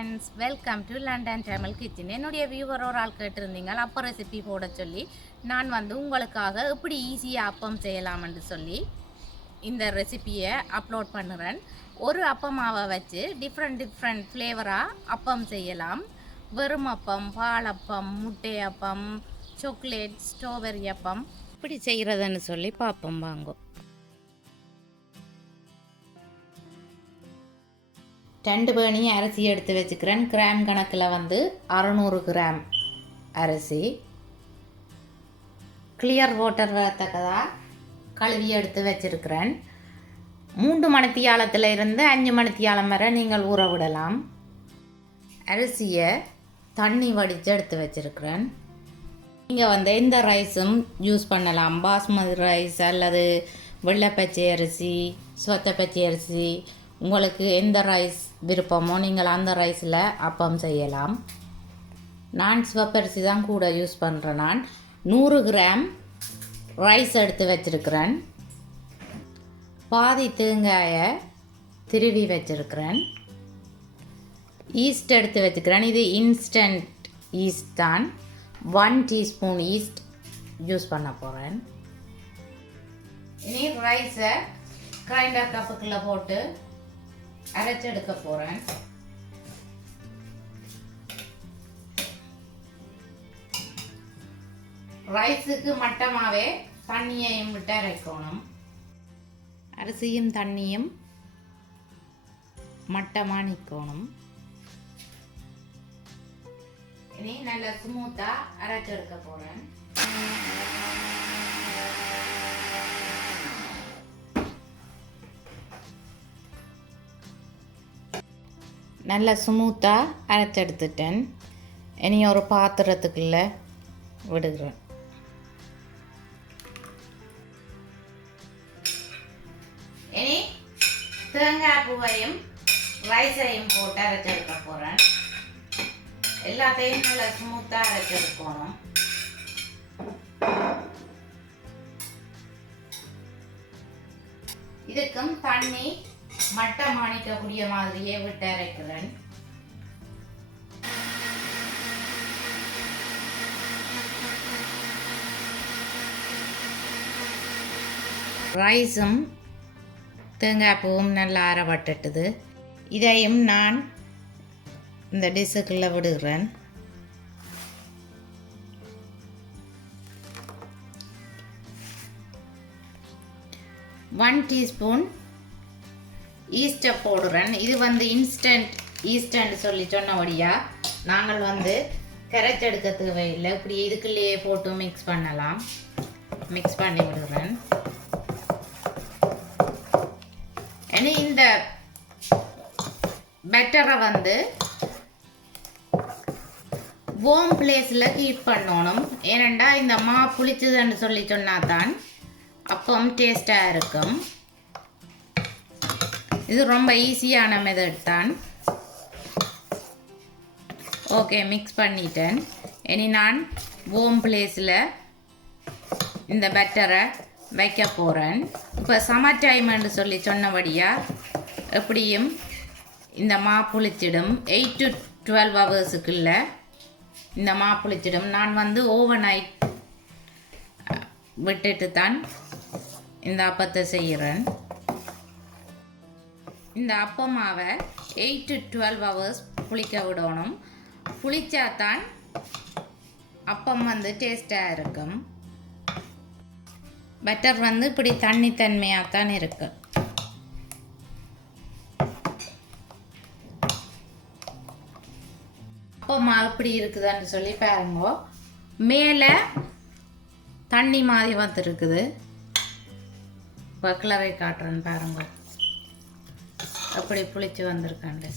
Friends, welcome to London Tamil kitchen. என்னுடைய viewer ஒரு ஆள் கேட்டிருந்தீங்க அப்போ ரெசிபி போட சொல்லி நான் வந்து உங்களுக்காக எப்படி ஈஸியாக அப்பம் செய்யலாம்னு சொல்லி இந்த ரெசிப்பியை அப்லோட் பண்ணுறேன். ஒரு அப்பமாவை வச்சு டிஃப்ரெண்ட் ஃப்ளேவராக அப்பம் செய்யலாம். வெறும் அப்பம், பாலப்பம், முட்டை அப்பம், சாக்லேட், ஸ்ட்ராபெரி அப்பம் இப்படி செய்கிறதுன்னு சொல்லி பார்ப்போம் வாங்க. 2 பேணி அரிசி எடுத்து வச்சுக்கிறேன். கிராம் கணக்கில் வந்து 600 கிராம் அரிசி. கிளியர் வாட்டர் வரத்தக்கதாக கழுவி எடுத்து வச்சுருக்கிறேன். 3 மணித்தியாலத்தில் இருந்து 5 மணித்தியாலம் வரை நீங்கள் ஊற விடலாம். அரிசியை தண்ணி வடித்து எடுத்து வச்சுருக்கிறேன். நீங்கள் வந்து எந்த ரைஸும் யூஸ் பண்ணலாம். பாஸ்மதி ரைஸ் அல்லது வெள்ளைப்பச்சை அரிசி, சொத்தப்பச்சை அரிசி, உங்களுக்கு எந்த ரைஸ் விருப்பமோ நீங்கள் அந்த ரைஸில் அப்பம் செய்யலாம். நான் சிவப்பரிசி தான் கூட யூஸ் பண்ணுறேன். நான் 100 கிராம் ரைஸ் எடுத்து வச்சுருக்கிறேன். பாதி தேங்காயை திருவி வச்சுருக்கிறேன். ஈஸ்ட் எடுத்து வச்சுக்கிறேன். இது இன்ஸ்டன்ட் ஈஸ்ட் தான். 1 டீஸ்பூன் ஈஸ்ட் யூஸ் பண்ண போகிறேன். இனி ரைஸை கிரைண்டர் கப்புக்குள்ளே போட்டு அரைச்செடுக்க போகிறேன். ரைஸுக்கு மட்டமாகவே தண்ணியையும் விட்டு அரைக்கணும். அரிசியும் தண்ணியும் மட்டமாக நிற்கணும். இனி நல்லா ஸ்மூத்தாக அரைச்செடுக்க போகிறேன். நல்லா ஸ்மூத்தாக அரைச்செடுத்துட்டேன். இனி ஒரு பாத்திரத்துக்குள்ளே விடுகிறேன். இனி தேங்காய் பூவையும் ரைஸையும் போட்டு அரைச்செடுக்க போகிறேன். எல்லாத்தையும் நல்லா ஸ்மூத்தாக அரைச்செடுக்கணும். இதுக்கும் தண்ணி மட்டம் மாணிக்கக்கூடிய மாதிரியே விட்டு அரைக்கிறேன். ரைஸும் தேங்காய் பூவும் நல்லா அரைப்பட்டுட்டுது. இதையும் நான் இந்த டிஷ்ஷுக்குள்ளே விடுகிறேன். ஒன் டீஸ்பூன் ஈஸ்ட்டை போடுறேன். இது வந்து இன்ஸ்டன்ட் ஈஸ்டன்னு சொல்லி சொன்னபடியா நாங்கள் வந்து கரைச்செடுக்க தேவையில்லை. இப்படி இதுக்குள்ளேயே போட்டு மிக்ஸ் பண்ணலாம். மிக்ஸ் பண்ணி விடுறேன். இனி இந்த பெட்டரை வந்து வார்ம் பிளேஸில் கீப் பண்ணணும். ஏனெண்டா இந்த மா புளிச்சதுன்னு சொல்லி சொன்னாதான் அப்பம் டேஸ்டாக இருக்கும். இது ரொம்ப ஈஸியான மெத்தட் தான். ஓகே, மிக்ஸ் பண்ணிட்டேன். இனி நான் வார்ம் பிளேஸில் இந்த பெட்டரை வைக்க போகிறேன். இப்போ சம்மர் டைம்னு சொல்லி சொன்னபடியாக எப்படியும் இந்த மா புளிச்சிடும். 8 to 12 ஹவர்ஸுக்குள்ள இந்த மா புளிச்சிடும். நான் வந்து ஓவர் நைட் விட்டுட்டு தான் இந்த அப்பத்தை செய்கிறேன். இந்த அப்பமாவை 8 to 12 ஹவர்ஸ் புளிக்க விடணும். புளிச்சாதான் அப்பம் வந்து டேஸ்டாக இருக்கும். பட்டர் வந்து இப்படி தண்ணித்தன்மையாக தான் இருக்கு. அப்பமா இப்படி இருக்குதுன்னு சொல்லி பாருங்க. மேலே தண்ணி மாதிரி வந்துருக்குது. கிளறை காட்டுறேன்னு பாருங்க. அப்படி புளிச்சு வந்திருக்காண்டு.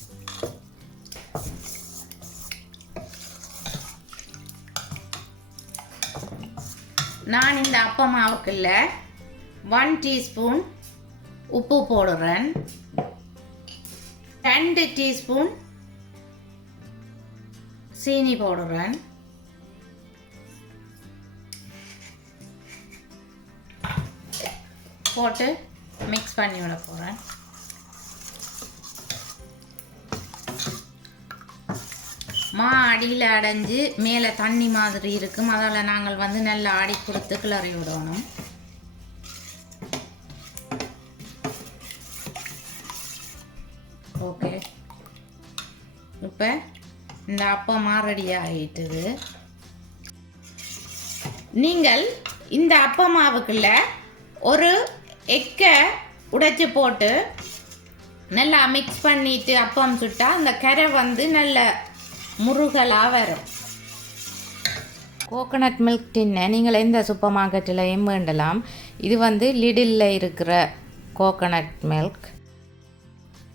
நான் இந்த அப்பமாவுக்குள்ள 1 டீஸ்பூன் உப்பு போடுறேன். 2 டீஸ்பூன் சீனி போடுறேன். போட்டு மிக்ஸ் பண்ணி விட போகிறேன். மா அடியில் அடைஞ்சு மேலே தண்ணி மாதிரி இருக்கும். அதால் நாங்கள் வந்து நல்லா ஆடி கொடுத்து கிளறி விடணும். ஓகே, இப்போ இந்த அப்பமா ரெடி ஆகிட்டுது. நீங்கள் இந்த அப்பமாவுக்குள்ள ஒரு எக்கை உடைச்சி போட்டு நல்லா மிக்ஸ் பண்ணிட்டு அப்பம் சுட்டா அந்த கரை வந்து நல்ல முருகலாக வரும். கோகோனட் மில்க் டின்னை நீங்கள் எந்த சூப்பர் மார்க்கெட்டிலையும் வேண்டலாம். இது வந்து லிடில் இருக்கிற கோகோனட் மில்க்.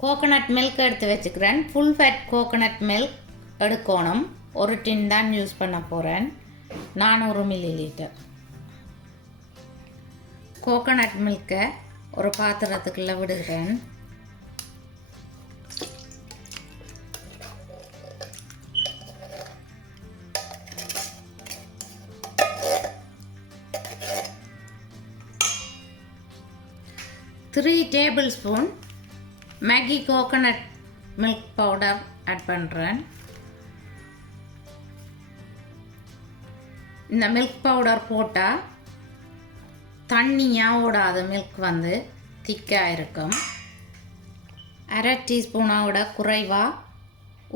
கோகோனட் மில்க் எடுத்து வச்சுக்கிறேன். ஃபுல் ஃபேட் கோகோனட் மில்க் எடுக்கணும். ஒரு டின் தான் யூஸ் பண்ண போகிறேன். 400 ml கோகோனட் மில்கை ஒரு பாத்திரத்துக்குள்ளே விடுகிறேன். Three tablespoon Maggi coconut milk powder add பண்ணுறேன். இந்த மில்க் பவுடர் போட்டால் தண்ணியாக ஓடாத மில்க் வந்து திக்காக இருக்கும். 1/2 டீஸ்பூனோட குறைவாக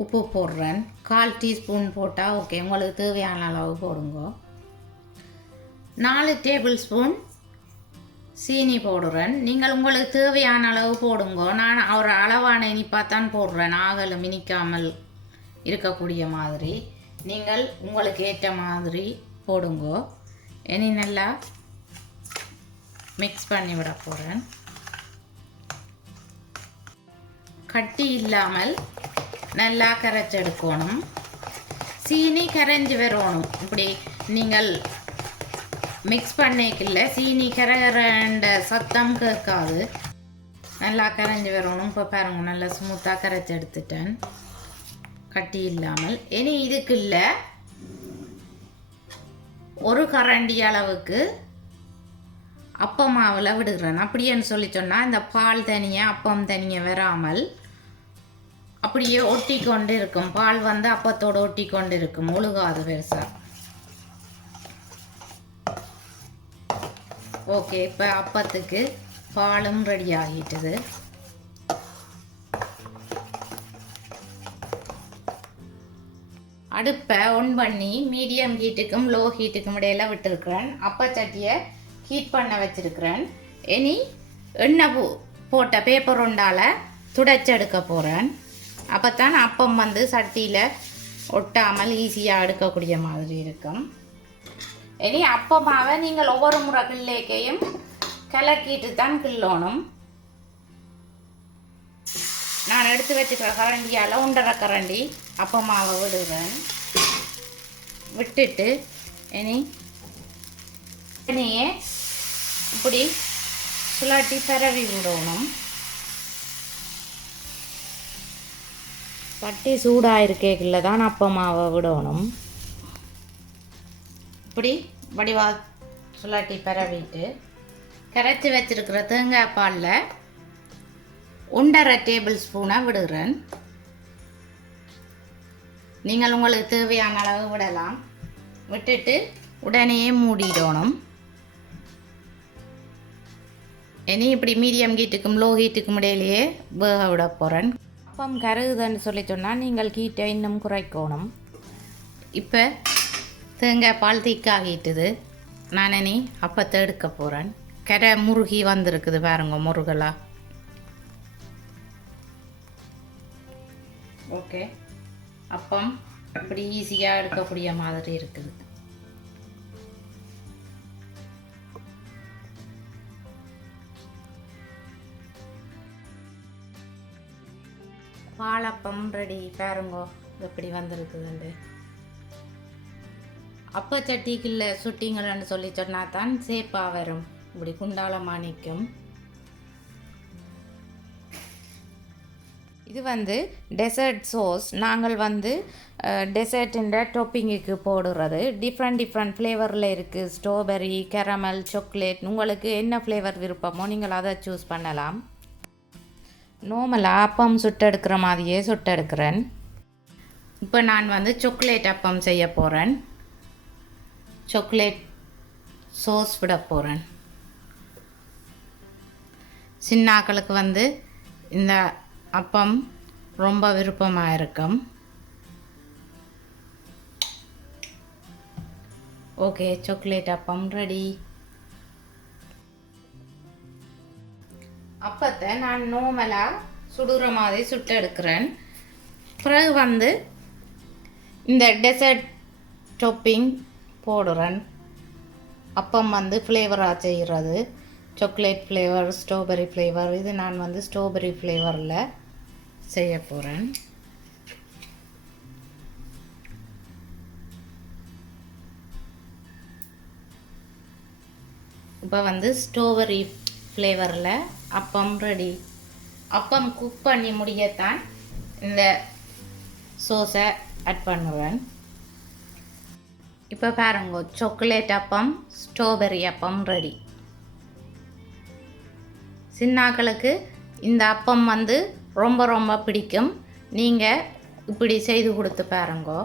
உப்பு போடுறேன். 1/4 டீஸ்பூன் போட்டால் ஓகே, உங்களுக்கு தேவையான அளவு போடுங்க. 4 டேபிள் ஸ்பூன் சீனி போடுறேன். நீங்கள் உங்களுக்கு தேவையான அளவு போடுங்க. நான் ஒரு அளவான இனிப்பாகத்தான் போடுறேன், ஆகலும் இனிக்காமல் இருக்கக்கூடிய மாதிரி. நீங்கள் உங்களுக்கு ஏற்ற மாதிரி போடுங்க. இனி நல்லா மிக்ஸ் பண்ணி விட போகிறேன். கட்டி இல்லாமல் நல்லா கரைச்செடுக்கணும். சீனி கரைஞ்சி வரணும். இப்படி நீங்கள் மிக்ஸ் பண்ணிக்கல சீனி கரைகிற சத்தம் கேட்காது. நல்லா கரைஞ்சி வரணும். இப்போ பாருங்கள், நல்லா ஸ்மூத்தாக கரைச்சி எடுத்துட்டேன், கட்டி இல்லாமல். இனி இதுக்குள்ள ஒரு கரண்டி அளவுக்கு அப்பமாவில் விடுகிறேன். அப்படியேன்னு சொல்லி சொன்னால் இந்த பால் தனியாக அப்பம் தனியாக வராமல் அப்படியே ஒட்டி கொண்டு இருக்கும். பால் வந்து அப்பத்தோடு ஒட்டி கொண்டு இருக்கும், ஒழுகாது பெருசாக. ஓகே, இப்போ அப்பத்துக்கு பாலும் ரெடி ஆகிட்டுது. அடுப்பை ஒன் பண்ணி மீடியம் ஹீட்டுக்கும் லோ ஹீட்டுக்கும் இடையில விட்டுருக்கிறேன். அப்பச்சட்டியை ஹீட் பண்ண வச்சுருக்கிறேன். இனி எண்ணெய் போட்ட பேப்பர் உண்டால் துடைச்செடுக்க போகிறேன். அப்போ தான் அப்பம் வந்து சட்டியில் ஒட்டாமல் ஈஸியாக எடுக்கக்கூடிய மாதிரி இருக்கும். இனி அப்பமாவை நீங்கள் ஒவ்வொரு முறை கிள்ளைக்கையும் கலக்கிட்டு தான் கிள்ளணும். நான் எடுத்து வச்சுக்கிற கரண்டியால் 1.5 கரண்டி அப்பமாவை விடுவேன். விட்டுட்டு இனியே இப்படி சுழட்டி பரவி விடணும். சட்டி சூடாக இருக்கேக்குள்ள தான் அப்பமாவை விடணும். இப்படி வடிவா சுழட்டி பரவிட்டு கரைச்சி வச்சிருக்கிற தேங்காய் பாலில் 1.5 டேபிள் ஸ்பூனை விடுகிறேன். நீங்கள் உங்களுக்கு தேவையான அளவு விடலாம். விட்டுட்டு உடனே மூடிடணும். இனி இப்படி மீடியம் ஹீட்டுக்கும் லோ ஹீட்டுக்கும் இடையிலேயே வேக விட போகிறேன். அப்பம் கருகுதுன்னு சொல்லி சொன்னால் நீங்கள் ஹீட்டை இன்னும் குறைக்கணும். இப்போ தேங்காய் பால் திக்காகிட்டுது. நான் இனி அப்பத்தை எடுக்க போகிறேன். கரை முருகி வந்திருக்குது பாருங்க, முருகலா. ஓகே, அப்பம் அப்படி ஈஸியாக எடுக்கக்கூடிய மாதிரி இருக்குது. பாலப்பம் ரெடி பாருங்கோ, எப்படி வந்திருக்குதுண்டு. அப்போ சட்டிக்குள்ள சுட்டிங்கள்னு சொல்லி சொன்னால் தான் சேப்பாக வரும், இப்படி குண்டாலமாக நிற்கும். இது வந்து டெசர்ட் சோஸ். நாங்கள் வந்து டெசர்ட்டுன்ற டாப்பிங்குக்கு போடுறது. டிஃப்ரெண்ட் ஃப்ளேவரில் இருக்குது. Strawberry, caramel, chocolate. உங்களுக்கு என்ன ஃப்ளேவர் விருப்பமோ நீங்கள் அதை சூஸ் பண்ணலாம். நார்மலாக அப்பம் சுட்டெடுக்கிற மாதிரியே சுட்டெடுக்கிறேன். இப்போ நான் வந்து சாக்லேட் அப்பம் செய்ய போகிறேன். சாக்லேட் சோஸ் விட போகிறேன். சின்னாக்களுக்கு வந்து இந்த அப்பம் ரொம்ப விருப்பமாக இருக்கும். ஓகே, சாக்லேட் அப்பம் ரெடி. அப்பத்தை நான் நார்மலாக சுடுற மாதிரி சுட்டு எடுக்கிறேன். பிறகு வந்து இந்த டெசர்ட் டாப்பிங் போடுறேன். அப்பம் வந்து ஃப்ளேவராக செய்கிறது. Chocolate flavour, strawberry flavour. இது நான் வந்து ஸ்ட்ராபெரி ஃப்ளேவரில் செய்ய போகிறேன். இப்போ வந்து ஸ்ட்ராபெரி ஃப்ளேவரில் அப்பம் ரெடி. அப்பம் குக் பண்ணி முடியத்தான் இந்த சோஸை ஆட் பண்ணுவேன். இப்போ பாருங்க, சாக்லேட் அப்பம், ஸ்ட்ராபெரி அப்பம் ரெடி. சின்னாக்களுக்கு இந்த அப்பம் வந்து ரொம்ப ரொம்ப பிடிக்கும். நீங்கள் இப்படி செய்து கொடுத்து பாருங்கோ.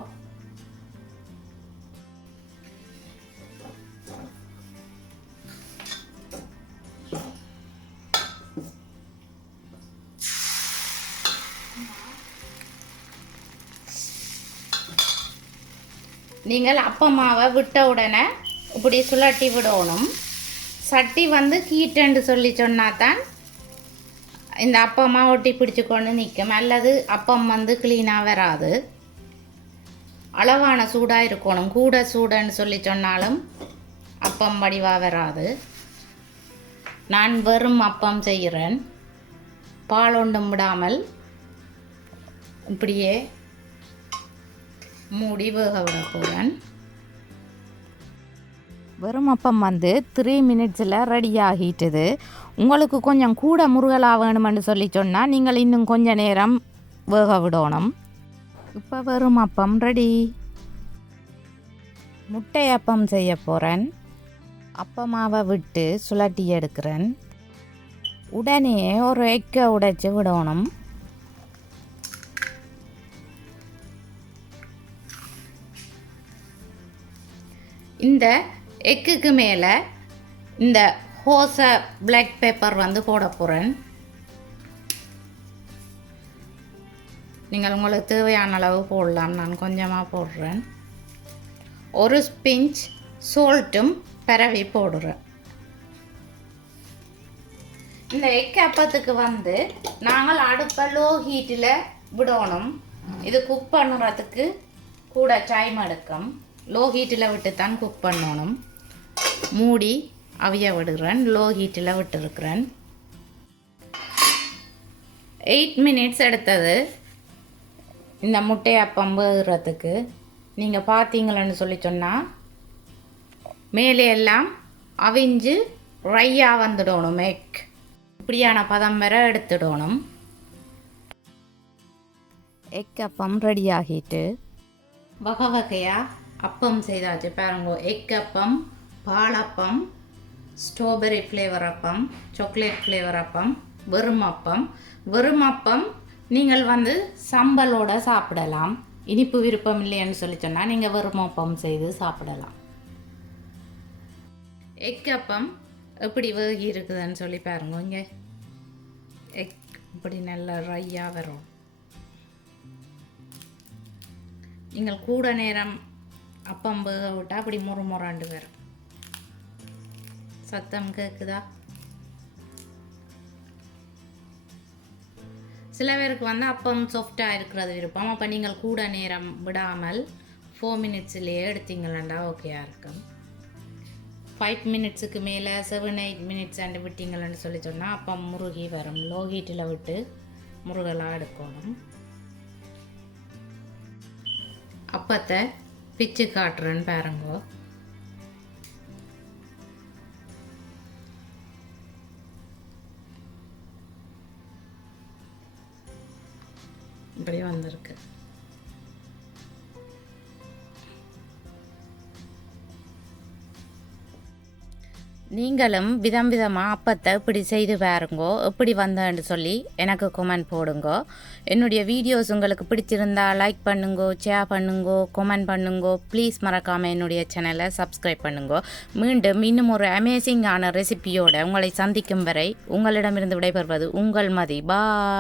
நீங்கள் அப்பமாவை விட்ட உடனே இப்படி சுழட்டி விடணும். சட்டி வந்து கீட்டன்னு சொல்லி சொன்னால் தான் இந்த அப்பமா ஒட்டி பிடிச்சி கொண்டு நிற்கும். அல்லது அப்பம் வந்து க்ளீனாக வராது. அளவான சூடாக இருக்கணும். கூட சூடுன்னு சொல்லி சொன்னாலும் அப்பம் வடிவாக வராது. நான் வெறும் அப்பம் செய்கிறேன். பால் ஒன்றும் விடாமல் இப்படியே மூடி வேக விட போகிறேன். வெறும் அப்பம் வந்து 3 மினிட்ஸில் ரெடி ஆகிட்டுது. உங்களுக்கு கொஞ்சம் கூட முருகலாக வேணுமென்று சொல்லி சொன்னால் நீங்கள் இன்னும் கொஞ்சம் நேரம் வேக விடணும். இப்போ வெறும் அப்பம் ரெடி. முட்டை அப்பம் செய்ய போகிறேன். அப்பமாவை விட்டு சுழட்டி எடுக்கிறேன். உடனே ஒரு எக்கை உடைச்சி விடணும். இந்த எக்குக்கு மேலே இந்த ஹோசை பிளாக் பெப்பர் வந்து போட போகிறேன். நீங்கள் உங்களுக்கு தேவையான அளவு போடலாம். நான் கொஞ்சமாக போடுறேன். ஒரு பிஞ்ச் சால்ட்டும் பரவி போடுறேன். இந்த எக் அப்பத்துக்கு வந்து நாங்கள் அடுப்பை லோ ஹீட்டில் விடணும். இது குக் பண்ணுறதுக்கு கூட டைம் எடுக்கும். லோ ஹீட்டில் விட்டு தான் குக் பண்ணணும். மூடி அவிய விடுறேன். லோ ஹீட்டில் விட்டுருக்குறேன். 8 மினிட்ஸ் எடுத்தது இந்த முட்டை அப்பம் வேகிறதுக்கு. நீங்கள் பார்த்தீங்களன்னு சொல்லி சொன்னால் மேலே எல்லாம் அவிஞ்சு ட்ரையாக வந்துடணும். எக் இப்படியான பதம் வர எடுத்துடணும். எக் அப்பம் ரெடி ஆகிட்டு வகை வகையாக அப்பம் செய்தாச்சு பாருங்க. எக் அப்பம், பாலப்பம், ஸ்ட்ராபெரி ஃப்ளேவர் அப்பம், சாக்லேட் ஃப்ளேவர் அப்பம், வெறும் அப்பம். வெறும் அப்பம் நீங்கள் வந்து சம்பலோட சாப்பிடலாம். இனிப்பு விருப்பம் இல்லைன்னு சொல்லி சொன்னால் நீங்கள் வெறும் அப்பம் செய்து சாப்பிடலாம். எக் அப்பம் எப்படி வேகி இருக்குதுன்னு சொல்லி பாருங்க. இங்கே எக் இப்படி நல்ல ட்ரையாக வரும். நீங்கள் கூட நேரம் அப்பம் வேக விட்டால் அப்படி முறாண்டு வரும். சத்தம் கேட்குதா? சில பேருக்கு வந்து அப்பம் சாஃப்டாக இருக்கிறது விருப்பம். அப்போ நீங்கள் கூட நேரம் விடாமல் 4 மினிட்ஸ்லேயே எடுத்தீங்களா ஓகேயா இருக்கும். 5 மினிட்ஸுக்கு மேலே 7-8 மினிட்ஸ் அண்டு விட்டீங்களன்னு சொல்லி சொன்னால் அப்பம் முருகி வரும். லோ ஹீட்டில் விட்டு முருகலாக எடுக்கணும். அப்பத்தை பிச்சு காட்டுறேன்னு பாருங்கோ. இப்படி வந்திருக்கு. நீங்களும் விதம் விதமாக அப்பத்தை இப்படி செய்து பாருங்கோ, எப்படி வந்தேன்னு சொல்லி எனக்கு கமெண்ட் போடுங்கோ. என்னுடைய வீடியோஸ் உங்களுக்கு பிடிச்சிருந்தா லைக் பண்ணுங்கோ, ஷேர் பண்ணுங்கோ, கமெண்ட் பண்ணுங்கோ. ப்ளீஸ் மறக்காமல் என்னுடைய சேனலை சப்ஸ்கிரைப் பண்ணுங்கோ. மீண்டும் இன்னும் ஒரு அமேசிங்கான ரெசிபியோடு உங்களை சந்திக்கும் வரை உங்களிடமிருந்து விடைபெறுவது உங்கள் மதி. பாய்.